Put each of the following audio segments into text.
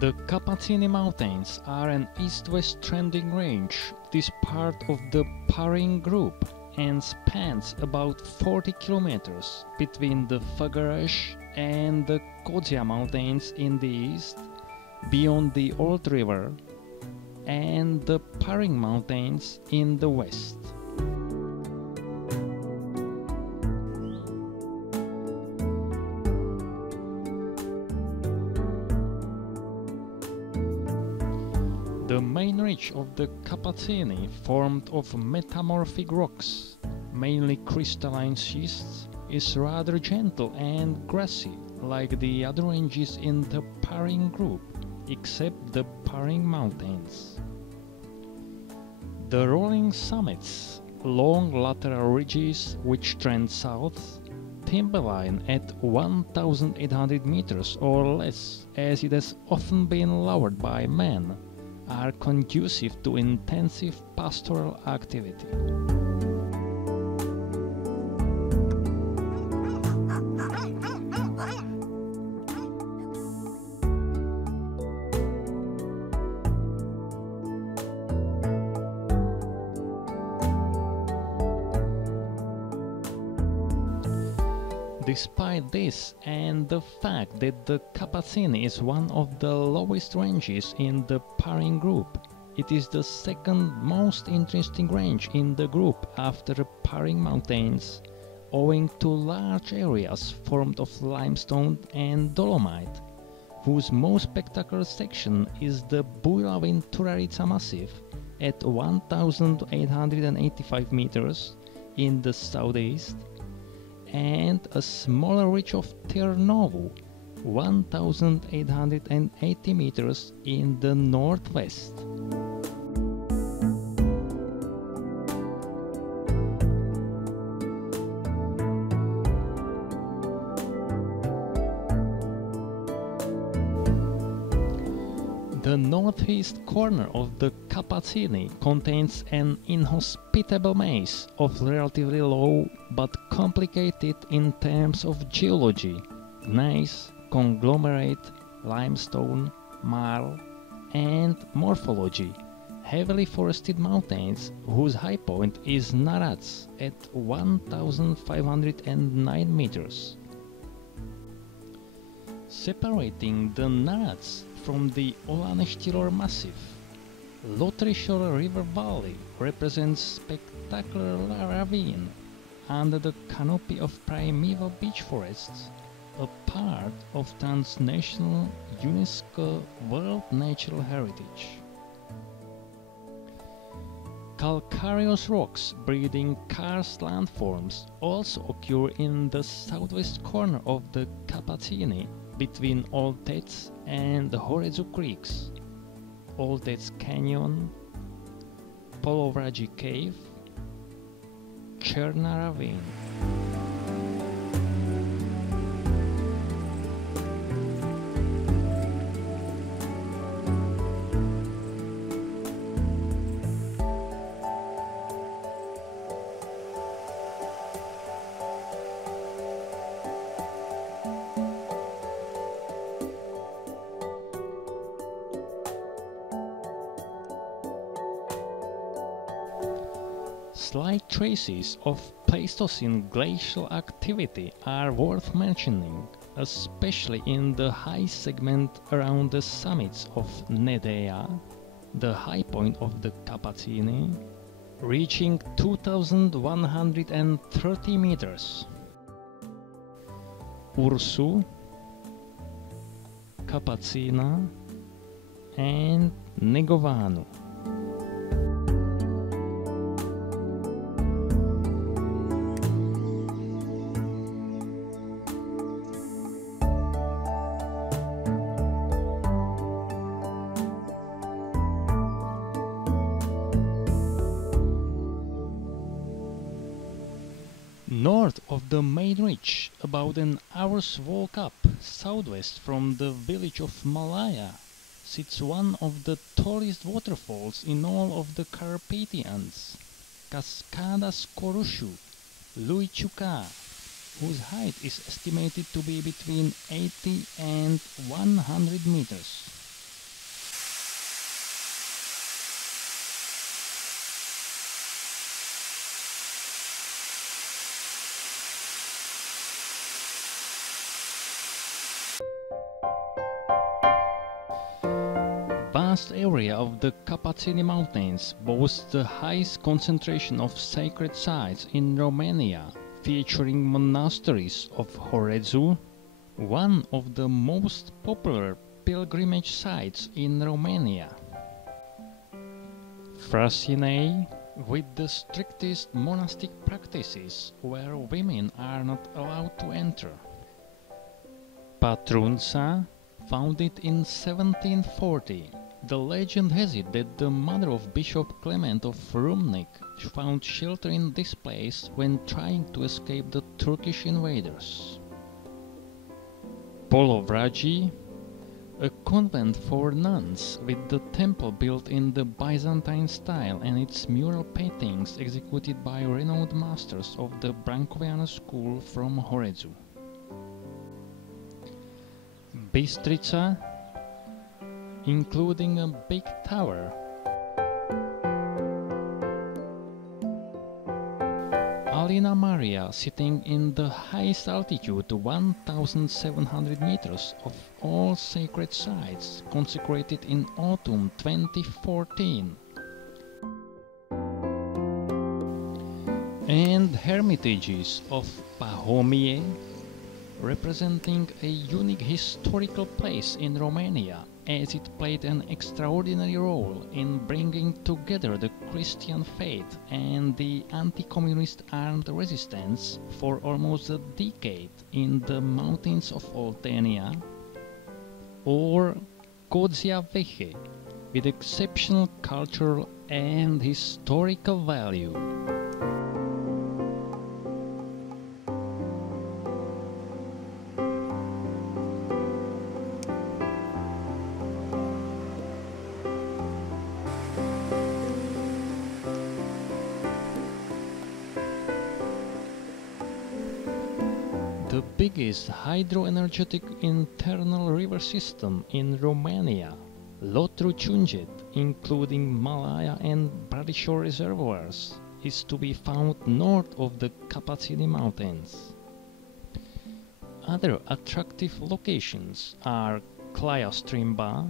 The Căpăţânii Mountains are an east-west trending range that is part of the Parâng group and spans about 40 kilometers between the Făgăraş and the Cozia mountains in the east, beyond the Olt River, and the Parâng Mountains in the west. The main ridge of the Căpăţânii, formed of metamorphic rocks, mainly crystalline schists, is rather gentle and grassy, like the other ranges in the Parâng group, except the Parâng Mountains. The rolling summits, long lateral ridges which trend south, timberline at 1,800 meters or less, as it has often been lowered by man, are conducive to intensive pastoral activity. Despite this and the fact that the Căpăţânii is one of the lowest ranges in the Parâng group, it is the second most interesting range in the group after the Parâng Mountains, owing to large areas formed of limestone and dolomite, whose most spectacular section is the Buila-Vânturariţa massif at 1,885 meters in the southeast, and a smaller ridge of Târnovu, 1,880 meters in the northwest. The northeast corner of the Căpăţânii contains an inhospitable maze of relatively low but complicated in terms of geology, gneiss, conglomerate, limestone, marl, and morphology, heavily forested mountains whose high point is Naraț at 1,509 meters. Separating the Naraț from the Olteţ massif, Olt River valley represents spectacular ravine under the canopy of primeval beech forests, a part of transnational UNESCO World Natural Heritage. Calcareous rocks breeding karst landforms also occur in the southwest corner of the Căpăţânii, between Olteţ and Horezu creeks, Olteţ Canyon, Polovragi Cave, Cherna Ravine. Slight traces of Pleistocene glacial activity are worth mentioning, especially in the high segment around the summits of Nedea, the high point of the Căpăţânii, reaching 2,130 meters. Ursu, Căpăţâna and Negovanu. North of the main ridge, about an hour's walk up southwest from the village of Malaya, sits one of the tallest waterfalls in all of the Carpathians, Cascada Scoruşu, Luiciuca, whose height is estimated to be between 80 and 100 meters. vast area of the Căpăţânii Mountains boasts the highest concentration of sacred sites in Romania, featuring monasteries of Horezu, one of the most popular pilgrimage sites in Romania. Frăsinei, with the strictest monastic practices where women are not allowed to enter. Patrunța, founded in 1740, the legend has it that the mother of Bishop Clement of Râmnic found shelter in this place when trying to escape the Turkish invaders. Polovragi, a convent for nuns with the temple built in the Byzantine style and its mural paintings executed by renowned masters of the Brancoveanu school from Horezu. Bistritza, including a big tower. Alina Maria, sitting in the highest altitude, 1,700 meters, of all sacred sites, consecrated in autumn 2014. And hermitages of Pahomie, representing a unique historical place in Romania, as it played an extraordinary role in bringing together the Christian faith and the anti-communist armed resistance for almost a decade in the mountains of Oltenia, or Cozia Veche, with exceptional cultural and historical value. The biggest hydroenergetic internal river system in Romania, Lotru-Ciunget, including Malaya and Bradișor reservoirs, is to be found north of the Căpăţânii Mountains. Other attractive locations are Claia-Strimba,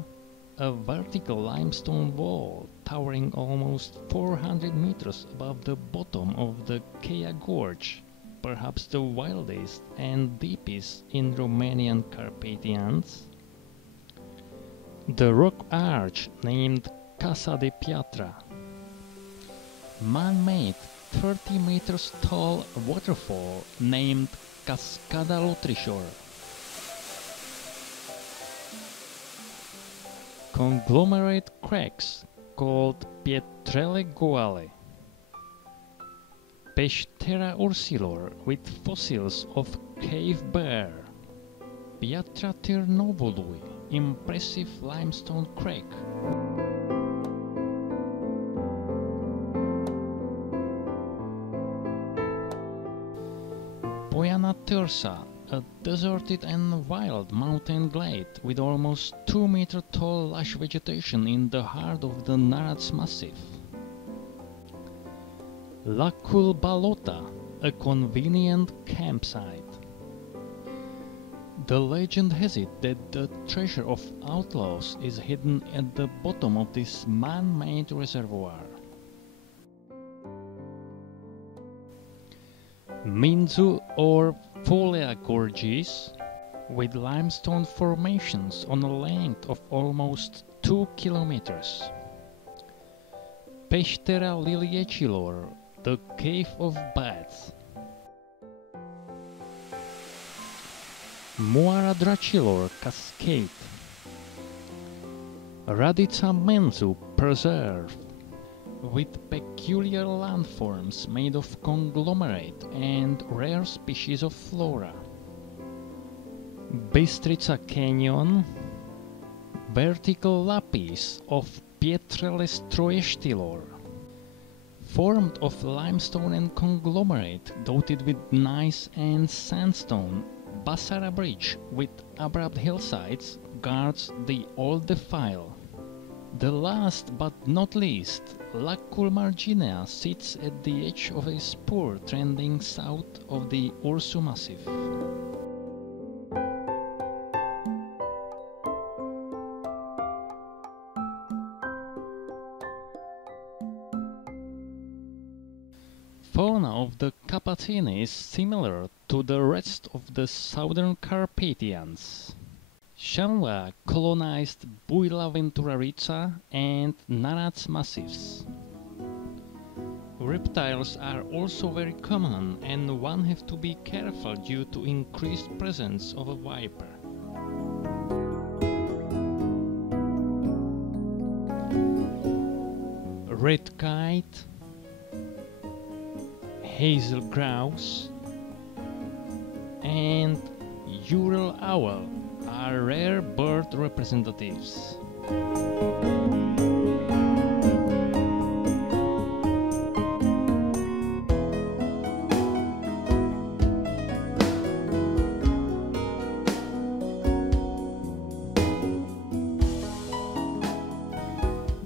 a vertical limestone wall towering almost 400 meters above the bottom of the Cheia Gorge, perhaps the wildest and deepest in Romanian Carpathians. The rock arch named Casa de Piatră. Man-made 30 meters tall waterfall named Cascada Scoruşu. Conglomerate cracks called pietrele goale. Peștera ursilor with fossils of cave bear. Piatra Târnovului, impressive limestone crack. Poiana Târsa, a deserted and wild mountain glade with almost 2-meter tall lush vegetation in the heart of the Naraț Massif. Lacul Balota, a convenient campsite. The legend has it that the treasure of outlaws is hidden at the bottom of this man-made reservoir. Minzu or Folea Gorges, with limestone formations on a length of almost 2 kilometers. Peștera Liliecilor, the Cave of Bats. Moira Dracilor Cascade. Radița Menzu Preserve, with peculiar landforms made of conglomerate and rare species of flora. Bistritza Canyon, vertical lapis of Pietrele Stroieștilor, formed of limestone and conglomerate dotted with gneiss and sandstone. Basara Bridge, with abrupt hillsides, guards the old defile. The last but not least, Lacul Marginea sits at the edge of a spur trending south of the Ursu Massif. of the Căpăţânii is similar to the rest of the southern Carpathians. Shanwa colonized Buila-Vânturariţa and Narat's massifs. Reptiles are also very common, and one have to be careful due to increased presence of a viper. Red kite, hazel grouse, and Ural owl are rare bird representatives.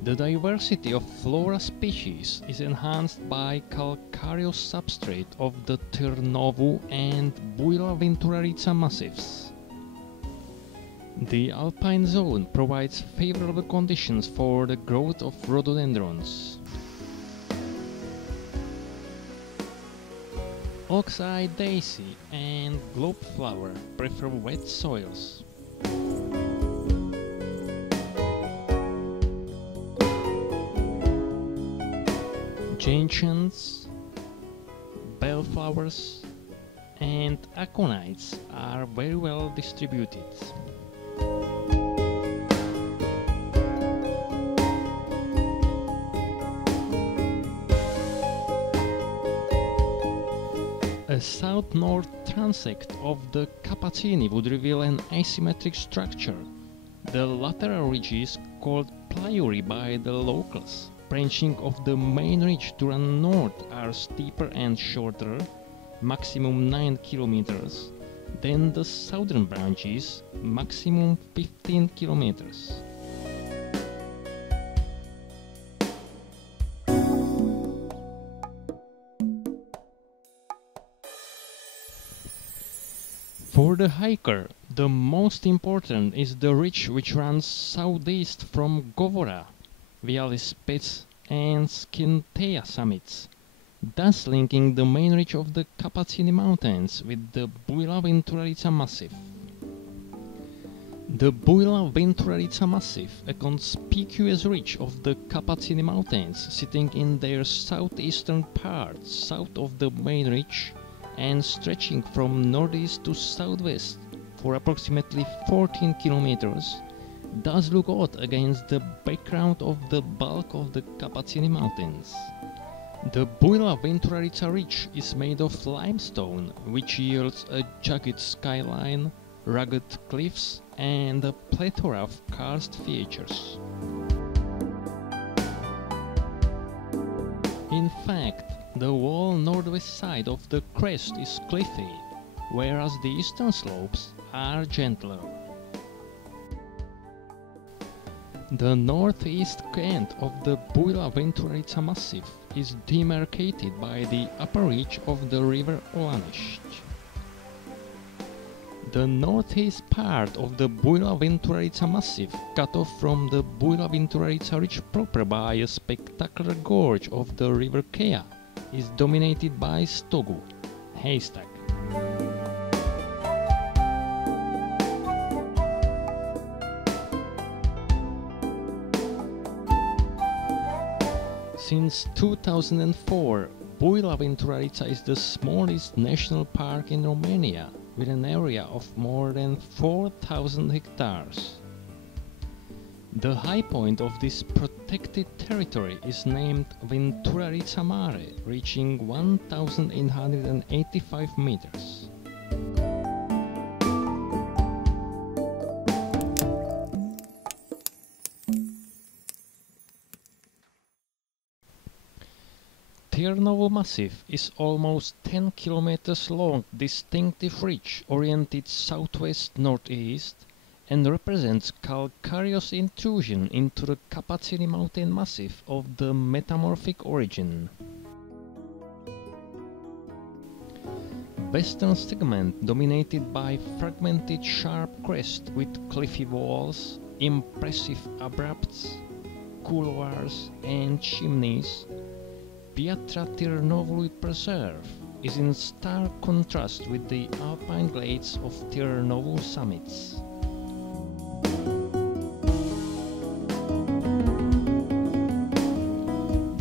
The diversity of flora species is enhanced by calcareous substrate of the Târnovu and Buila-Vânturariţa massifs. The alpine zone provides favorable conditions for the growth of rhododendrons. Ox-eye daisy and globeflower prefer wet soils. Gentians, bellflowers, and aconites are very well distributed. A south-north transect of the Căpăţânii would reveal an asymmetric structure. The lateral ridges, called pliuri by the locals, branching off the main ridge to run north, are steeper and shorter, maximum 9 kilometers, than the southern branches, maximum 15 kilometers. For the hiker, the most important is the ridge which runs southeast from Govora, via the Spets and Skintea summits, thus linking the main ridge of the Căpăţânii Mountains with the Buila-Vânturariţa massif. The Buila-Vânturariţa massif, a conspicuous ridge of the Căpăţânii Mountains, sitting in their southeastern part, south of the main ridge, and stretching from northeast to southwest for approximately 14 kilometers, does look odd against the background of the bulk of the Căpăţânii Mountains. The Buila-Vânturariţa ridge is made of limestone, which yields a jagged skyline, rugged cliffs, and a plethora of karst features. In fact, the whole northwest side of the crest is cliffy, whereas the eastern slopes are gentler. The northeast end of the Buila-Vânturariţa massif is demarcated by the upper reach of the river Olteţ. The northeast part of the Buila-Vânturariţa massif, cut off from the Buila-Vânturariţa ridge proper by a spectacular gorge of the river Cheia, is dominated by stogu, haystack. Since 2004, Buila-Vânturariţa is the smallest national park in Romania, with an area of more than 4,000 hectares. The high point of this protected territory is named Vânturariţa Mare, reaching 1,885 meters. Târnovu Massif is almost 10 kilometers long, distinctive ridge oriented southwest-northeast, and represents calcareous intrusion into the Căpăţânii mountain massif of the metamorphic origin. Western segment dominated by fragmented sharp crest with cliffy walls, impressive abrupts, couloirs and chimneys, Piatra Târnovului Preserve is in stark contrast with the alpine glades of Târnovu summits.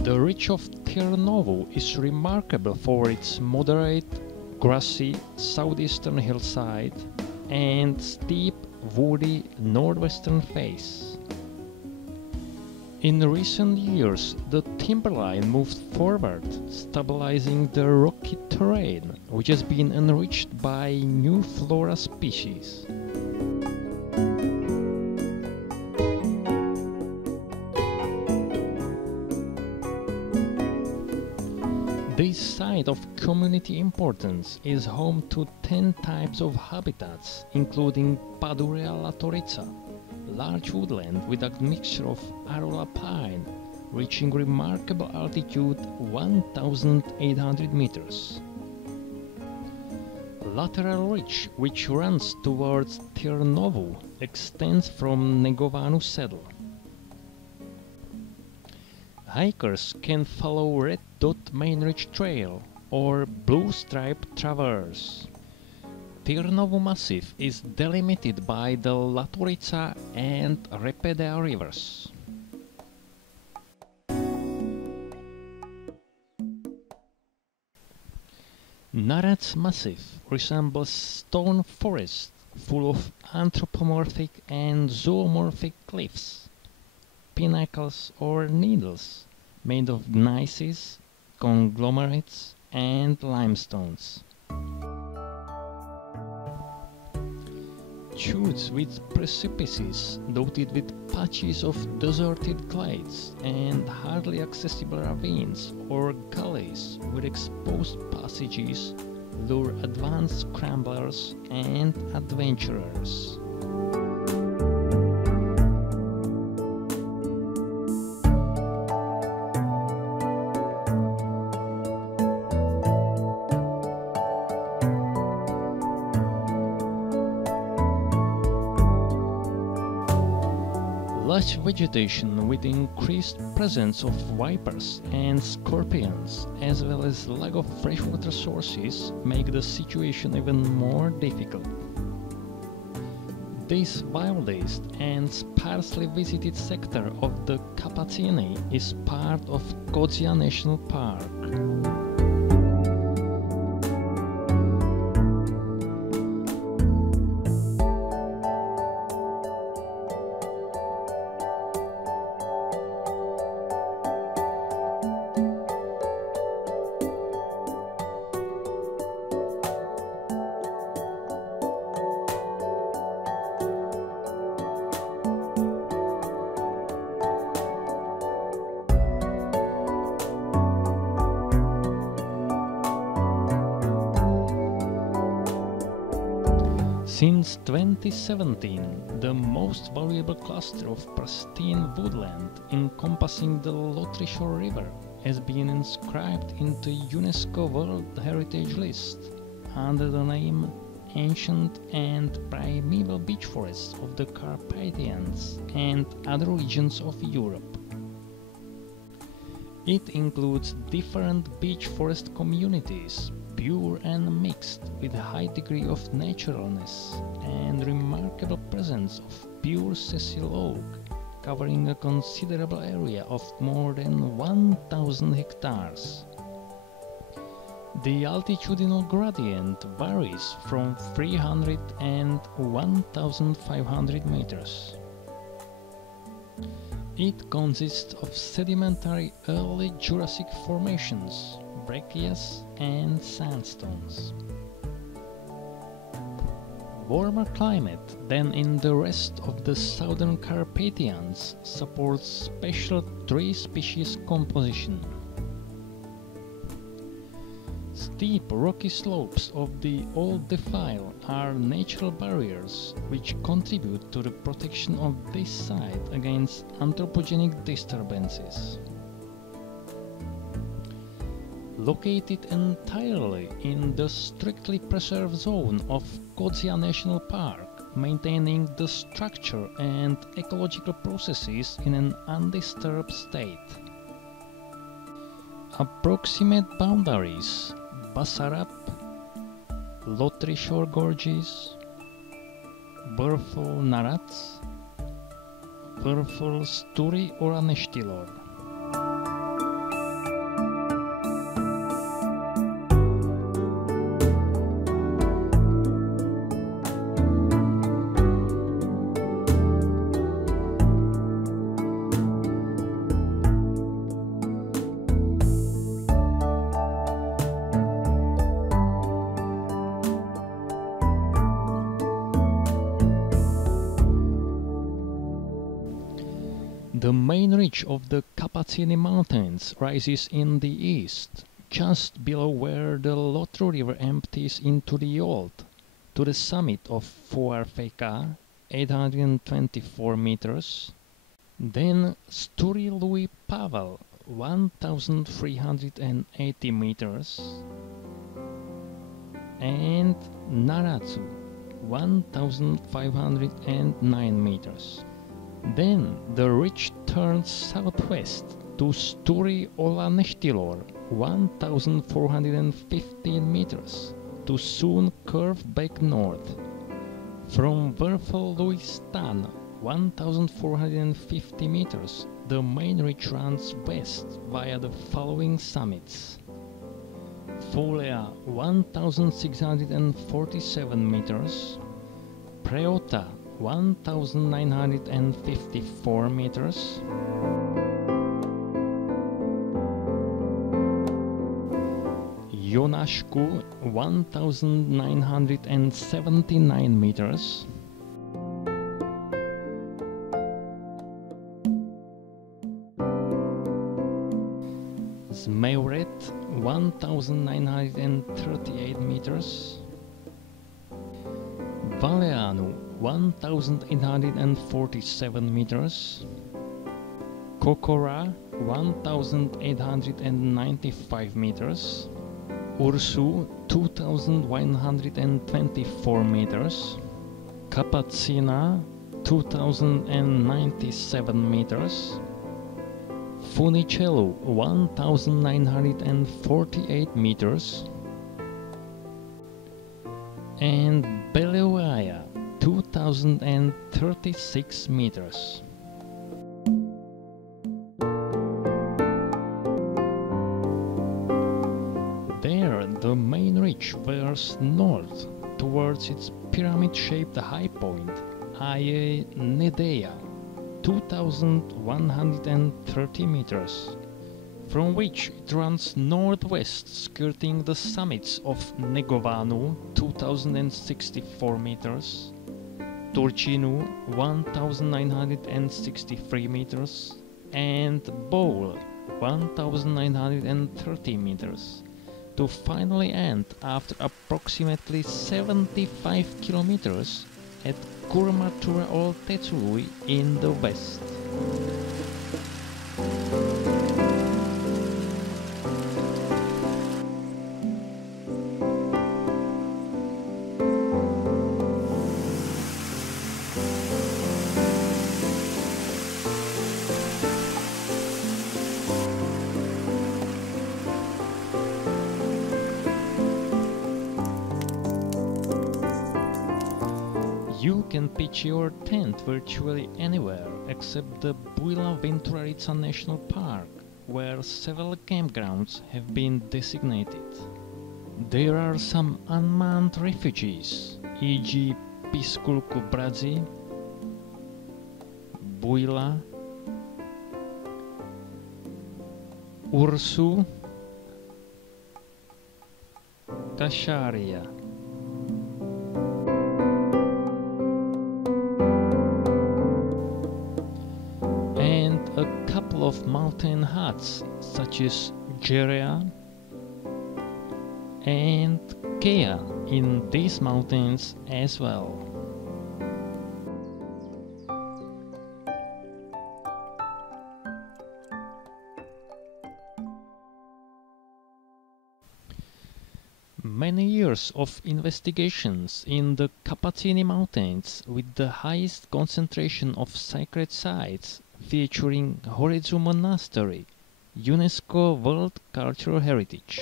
The ridge of Târnovu is remarkable for its moderate, grassy southeastern hillside and steep, woody northwestern face. In recent years, the timberline moved forward, stabilizing the rocky terrain, which has been enriched by new flora species. This site of community importance is home to 10 types of habitats, including Pădurea Latorița, large woodland with a mixture of Arola pine, reaching remarkable altitude 1,800 meters. Lateral ridge, which runs towards Târnovu, extends from Negovanu saddle. Hikers can follow Red Dot Main Ridge Trail or Blue Stripe Traverse. Târnovu Massif is delimited by the Latorița and Repedea rivers. Narad's Massif resembles stone forest full of anthropomorphic and zoomorphic cliffs, pinnacles or needles made of gneisses, conglomerates and limestones. Chutes with precipices dotted with patches of deserted glades and hardly accessible ravines or gullies with exposed passages lure advanced scramblers and adventurers. Lush vegetation with increased presence of vipers and scorpions, as well as lack of freshwater sources, make the situation even more difficult. This wildest and sparsely visited sector of the Căpăţânii is part of Cozia National Park. Since 2017, the most valuable cluster of pristine woodland encompassing the Olt River has been inscribed into UNESCO World Heritage List under the name Ancient and Primeval Beech Forests of the Carpathians and other regions of Europe. It includes different beech forest communities, pure and mixed, with a high degree of naturalness and remarkable presence of pure sessile oak, covering a considerable area of more than 1,000 hectares. The altitudinal gradient varies from 300 and 1,500 meters. It consists of sedimentary early Jurassic formations, breccias and sandstones. Warmer climate than in the rest of the southern Carpathians supports special tree species composition. Steep rocky slopes of the Old Defile are natural barriers which contribute to the protection of this site against anthropogenic disturbances. Located entirely in the strictly preserved zone of Cozia National Park, maintaining the structure and ecological processes in an undisturbed state. Approximate boundaries: Basarab, Lotrișor Gorges, vârful Naraț, vârful Sturii Oraneștilor. The main ridge of the Căpăţânii Mountains rises in the east, just below where the Olt River empties into the Olt, to the summit of Foarfeca, 824 meters, then Sturii lui Pavel, 1380 meters, and Narațu, 1509 meters. Then the ridge turns southwest to Sturii Oraneștilor, 1415 meters, to soon curve back north. From vârful lui Stan, 1450 meters, the main ridge runs west via the following summits: Fulea, 1647 meters, Preota, 1954 meters, Ionașcu, 1979 meters, Zmeuret, 1938 meters, Valeanu, 1847 meters, Cocora, 1895 meters, Ursu, 2124 meters, Căpăţâna, 2097 meters, Funicelu, 1948 meters, and Beleuaia, 2036 meters. There, the main ridge bears north towards its pyramid-shaped high point, Aie Nedea, 2130 meters, from which it runs northwest, skirting the summits of Negovanu, 2064 meters, Turcinu, 1963 meters, and Bowl, 1930 meters, to finally end after approximately 75 kilometers at Curmătura Oltețului in the west. You can pitch your tent virtually anywhere except the Buila-Vânturariţa National Park, where several campgrounds have been designated. There are some unmanned refuges, e.g. Piscul cu Brazii, Buila, Ursu, Cașaria. A couple of mountain huts such as Gerea and Cheia in these mountains as well. Many years of investigations in the Căpăţânii Mountains with the highest concentration of sacred sites featuring Horezu Monastery, UNESCO World Cultural Heritage.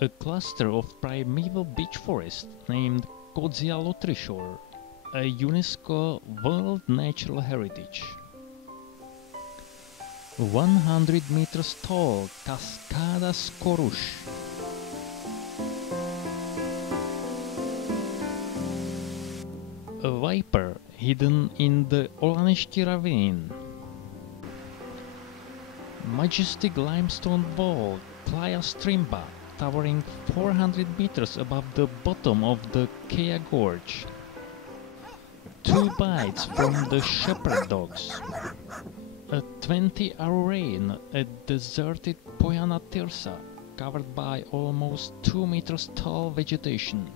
A cluster of primeval beech forest named Cozia Lotrișor, a UNESCO World Natural Heritage. 100 meters tall Cascada Scoruşu. A viper hidden in the Olt Ravine. Majestic limestone wall Playa Strimba, towering 400 meters above the bottom of the Cascada Gorge. 2 bites from the shepherd dogs. A 20-hour rain at deserted Poiana Tirsa, covered by almost 2 meters tall vegetation.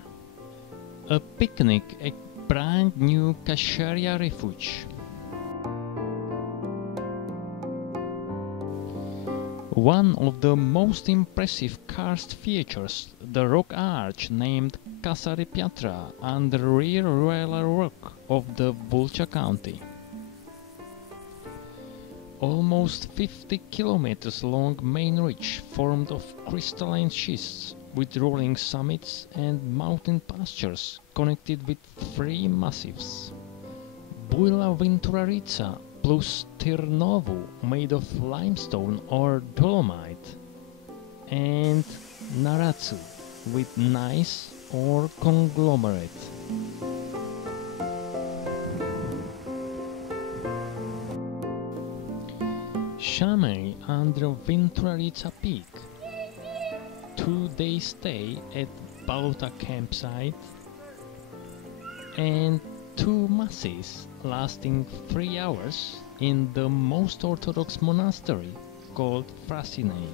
A picnic at brand new Cașaria refuge. One of the most impressive karst features, the rock arch named Casa de Piatra and the rear royal rock of the Vulcea County. Almost 50 kilometers long main ridge formed of crystalline schists with rolling summits and mountain pastures connected with 3 massifs. Buila-Vânturariţa plus Târnovu made of limestone or dolomite, and Horezu with gneiss or conglomerate. Șamei and Vânturariţa Peak. 2-day stay at Bauta campsite and 2 masses lasting 3 hours in the most orthodox monastery called Frasinei.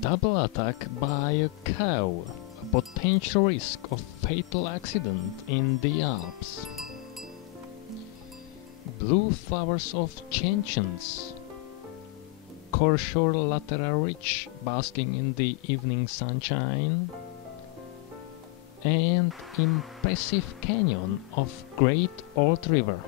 Double attack by a cow, a potential risk of fatal accident in the Alps. Blue flowers of gentians. Corshore lateral ridge basking in the evening sunshine, and impressive canyon of Great Olt River.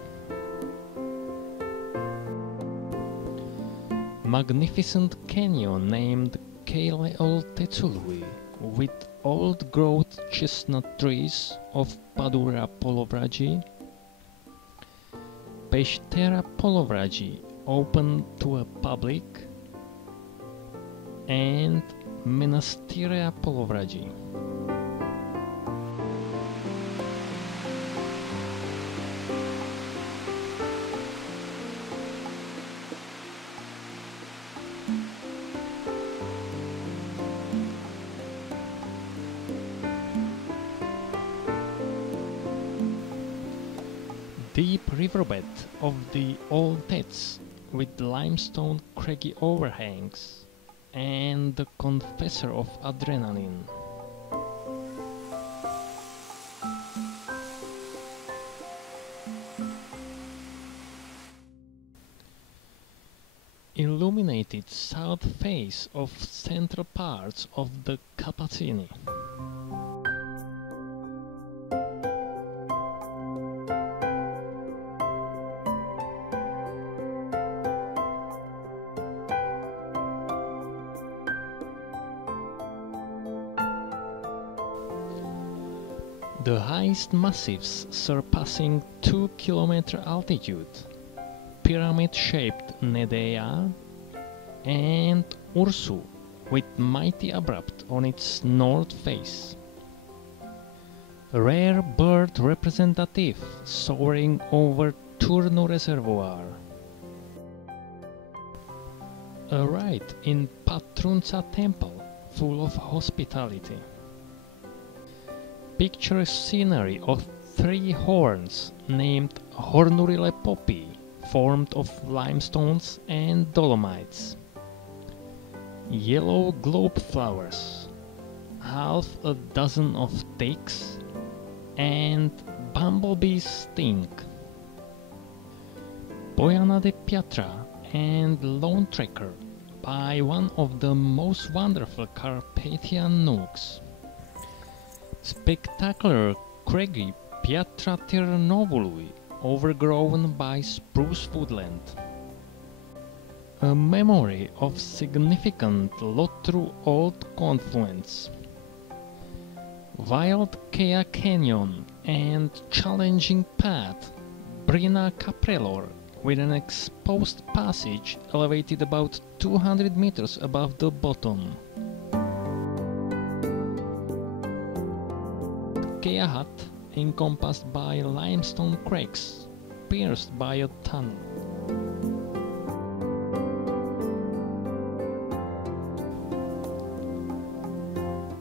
Magnificent canyon named Cale Oltețului, with old-growth chestnut trees of Pădurea Polovragi. Peștera Polovragi, open to a public, and Mănăstirea Polovragi. Deep riverbed of the Olteţ with limestone craggy overhangs, and the confessor of adrenaline. Illuminated south face of central parts of the Căpăţânii. The highest massifs surpassing 2 km altitude, pyramid-shaped Nedea and Ursu with mighty abrupt on its north face. Rare bird representative soaring over Turnu Reservoir. A rite in Patrunța Temple full of hospitality. Picturesque scenery of 3 horns named Hornurile Popii, formed of limestones and dolomites. Yellow globe flowers, half a dozen of ticks, and bumblebees sting. Poiana de Piatra and Lone Tracker by one of the most wonderful Carpathian nooks. Spectacular craggy Piatra Târnovului, overgrown by spruce woodland. A memory of significant Lotru Old confluence. Wild Cheia Canyon and challenging path Brina Caprelor, with an exposed passage elevated about 200 meters above the bottom. Cheia Hut, encompassed by limestone cracks, pierced by a tunnel.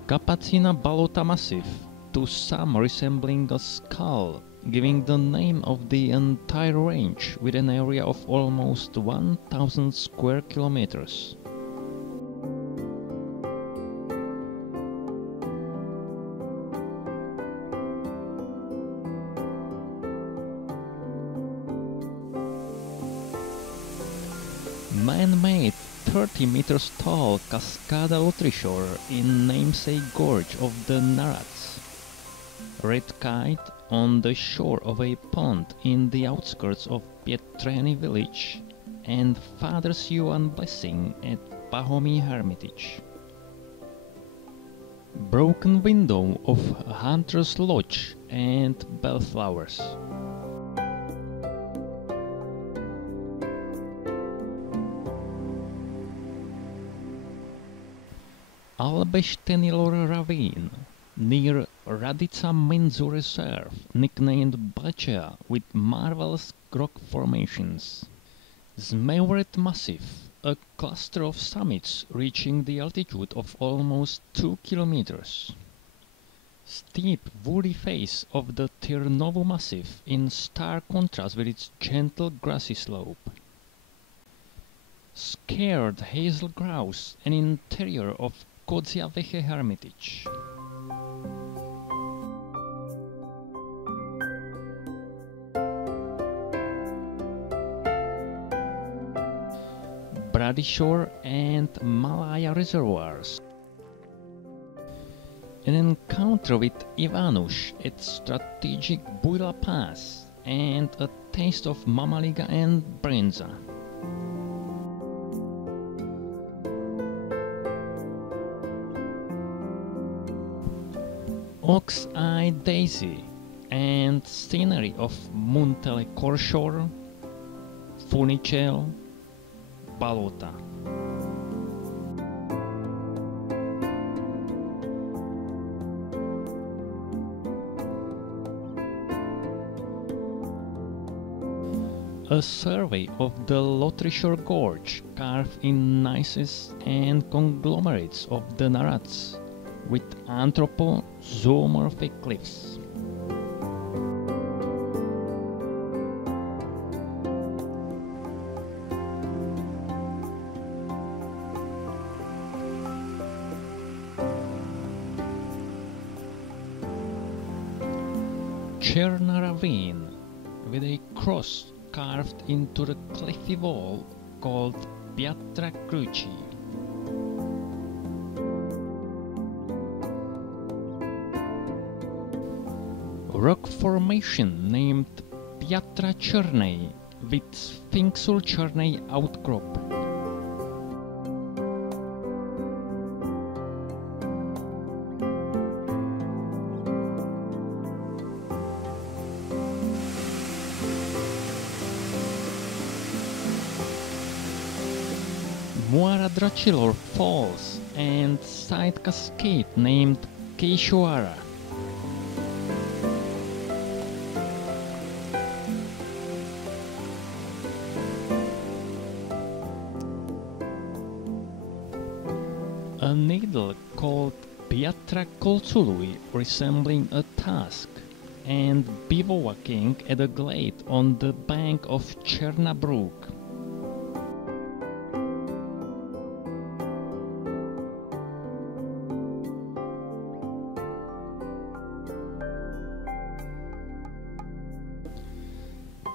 Căpăţâna Balota Massif, to some resembling a skull, giving the name of the entire range with an area of almost 1,000 square kilometers. Man-made 30 meters tall Cascada Scoruşu in namesake gorge of the Narats. Red kite on the shore of a pond in the outskirts of Pietreni village, and Father's Ioan blessing at Pahomi Hermitage. Broken window of Hunter's Lodge and bellflowers. Bastino Ravine, near Radița Menzu Reserve, nicknamed Bacea, with marvelous rock formations. Zmeuret Massif, a cluster of summits reaching the altitude of almost 2 kilometers. Steep woody face of the Târnovu Massif in stark contrast with its gentle grassy slope. Scarred hazel grouse, an interior of Cozia Veche Hermitage. Bradishore and Malaya reservoirs. An encounter with Ivanuș at strategic Buila Pass, and a taste of Mamaliga and Brânza. Ox-Eye Daisy and scenery of Muntele Corșor, Funicel, Balota. A survey of the Lotrișor Gorge, carved in gneisses and conglomerates of the Narats, with anthropo-zoomorphic cliffs. Cherna Ravine, with a cross carved into the cliffy wall called Piatra Cruci. Rock formation named Piatra Cernei, with Sphinxul Cernei outcrop. Moira Ventura Falls and side cascade named Cachoeira. A needle called Piatra Colțului, resembling a tusk, and bivouacking at a glade on the bank of Cerna Brook.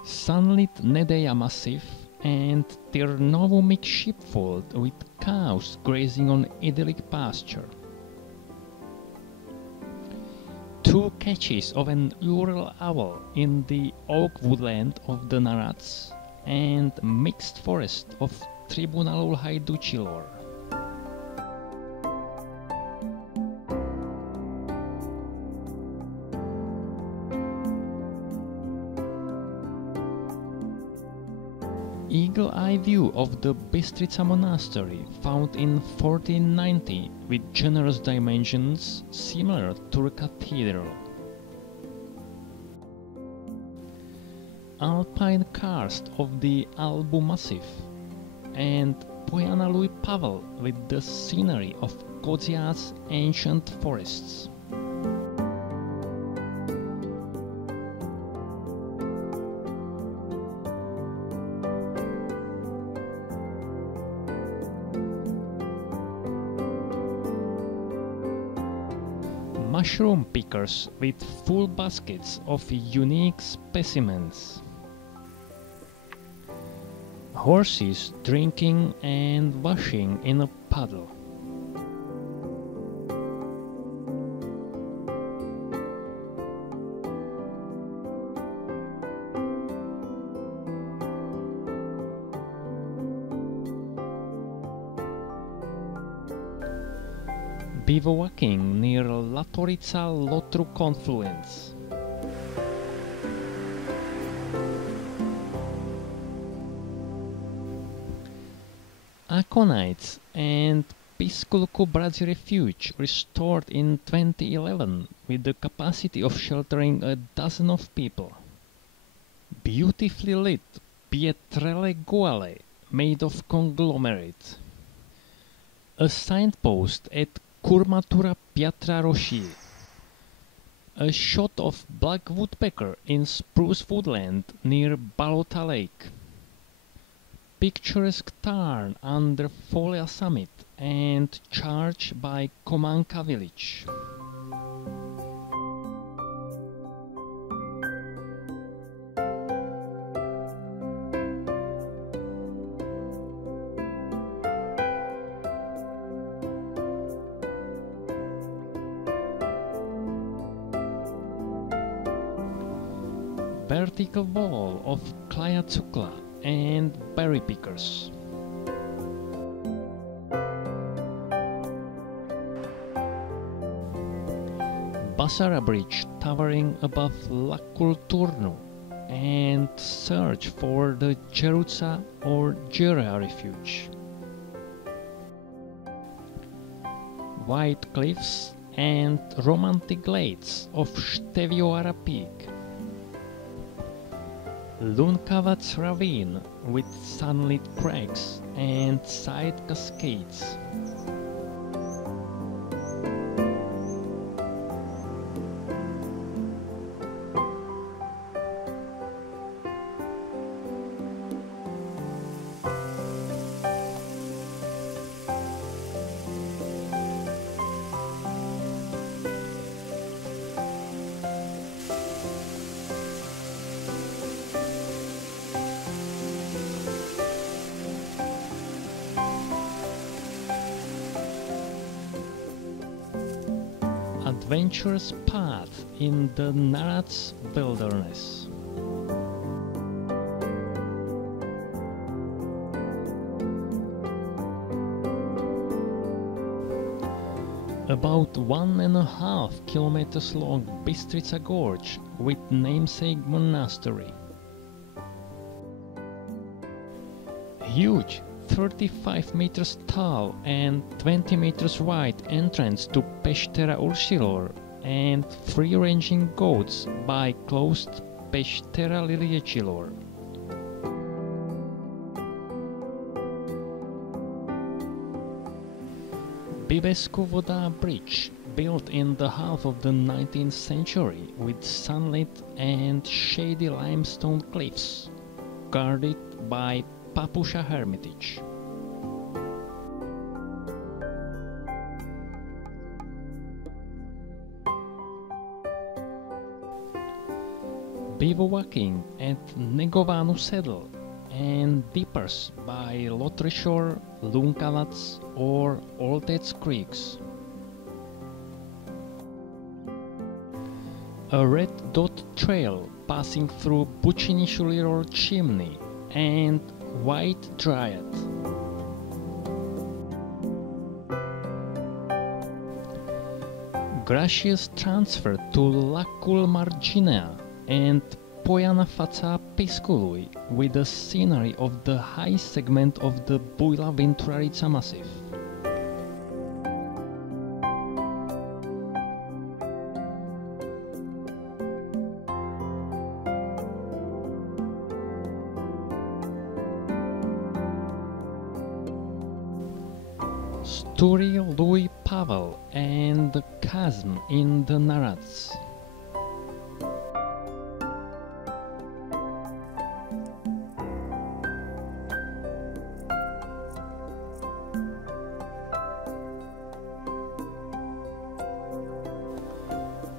Sunlit Nedeia Massif and Târnovu Mic sheepfold with cows grazing on idyllic pasture. 2 caches of an Ural owl in the oak woodland of the Narați, and mixed forest of Tribunalul Haiducilor. Eagle-eye view of the Bistritza Monastery, found in 1490 with generous dimensions similar to a cathedral. Alpine karst of the Albu Massif, and Poiana lui Pavel with the scenery of Cozia's ancient forests. Mushroom pickers with full baskets of unique specimens. Horses drinking and washing in a puddle. Bivouacking near Latorița-Lotru confluence. Aconites and Pisculcu Brazzi Refuge, restored in 2011 with the capacity of sheltering a dozen of people. Beautifully lit pietrele goale made of conglomerate. A signpost at Curmatura Piatra Roșie. A shot of black woodpecker in spruce woodland near Balota Lake. Picturesque tarn under Folia summit and charge by Comanca village. Vertical wall of Claiațucla and berry pickers. Basara Bridge towering above Lacul Turnu, and search for the Geruța or Gerea refuge. White cliffs and romantic glades of Ștevioara Peak. Luncavat's ravine with sunlit crags and side cascades. Adventurous path in the Narați wilderness. About 1.5 kilometers long Bistritza Gorge with namesake monastery. Huge 35 meters tall and 20 meters wide entrance to Peștera Urșilor and free-ranging goats by closed Peștera Liliecilor. Bibescu Voda Bridge, built in the half of the 19th century with sunlit and shady limestone cliffs, guarded by Papușa Hermitage. Bivouacking at Negovanu Saddle and dippers by Lotrișor, Luncavaț or Olteț creeks. A red dot trail passing through Bucinișul chimney and White Dryad. Gracious transfer to Lacul Marginea and Poiana Fața Pescului with the scenery of the high segment of the Buila-Vânturariţa massif. Sturii lui Pavel and the chasm in the Naratz.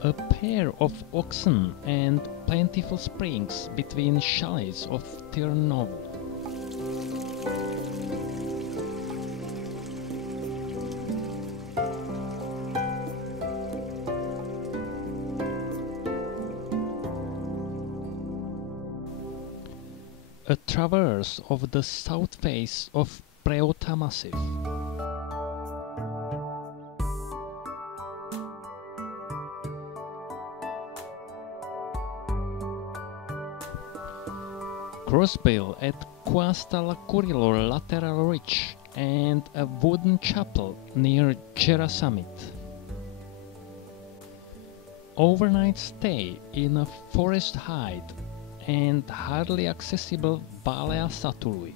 A pair of oxen and plentiful springs between chalets of Târnovo. A traverse of the south face of Preota Massif. Crossbill at Coasta Lacurilor lateral ridge and a wooden chapel near Gera summit. Overnight stay in a forest hide and hardly accessible Valea Satului.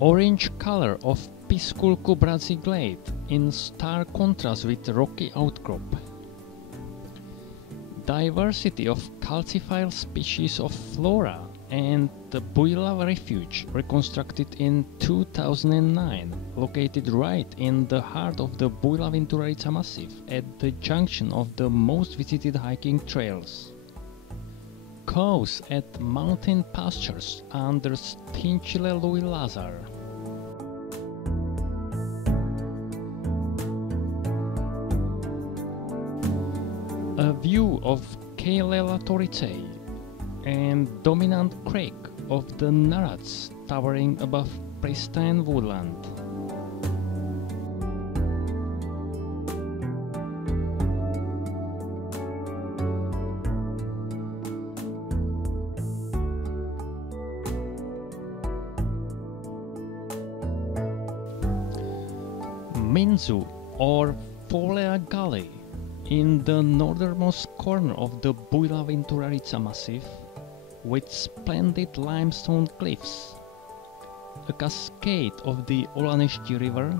Orange color of Piscul Cubrazi glade in stark contrast with rocky outcrop. Diversity of calciphile species of flora and the Buila refuge reconstructed in 2009, located right in the heart of the Buila-Vânturariţa massif at the junction of the most visited hiking trails. Cows at mountain pastures under Stâncile lui Lazar. A view of Cheile Latoriței and dominant crag of the Naratz towering above pristine woodland. Minzu or Folea Gully in the northernmost corner of the Buila-Vânturariţa massif with splendid limestone cliffs, a cascade of the Olanești River,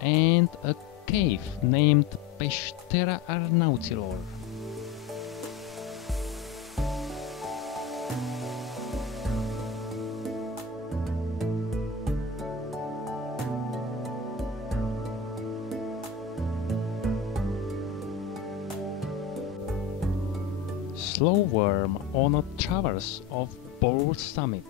and a cave named Peștera Arnauților. Slow worm on a traverse of Bull summit.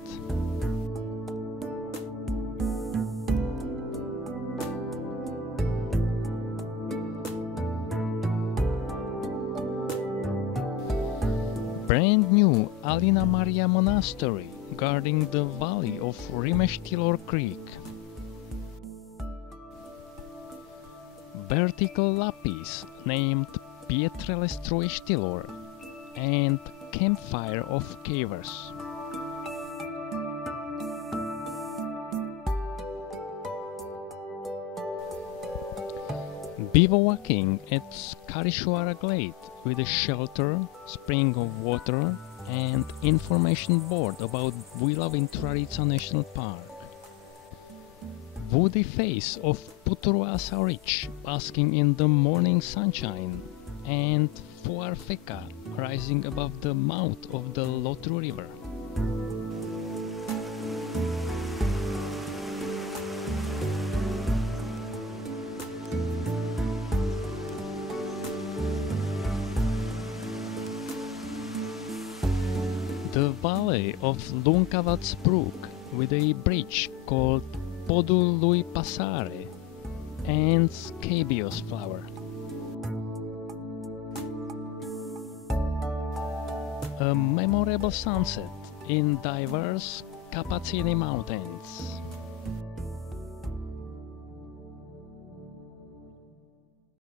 Brand new Alina Maria Monastery guarding the valley of Rimeștilor Creek. Vertical lapis named Pietrele Struieștilor and campfire of cavers. Bivouacking at Scarișoara Glade with a shelter, spring of water and information board about Buila-Vânturariţa National Park. Woody face of Puturoasa Ridge basking in the morning sunshine and Foarfeca rising above the mouth of the Olt River. The valley of Luncavaț Brook with a bridge called Podul lui Pasare and scabious flower. A memorable sunset in diverse Căpăţânii Mountains.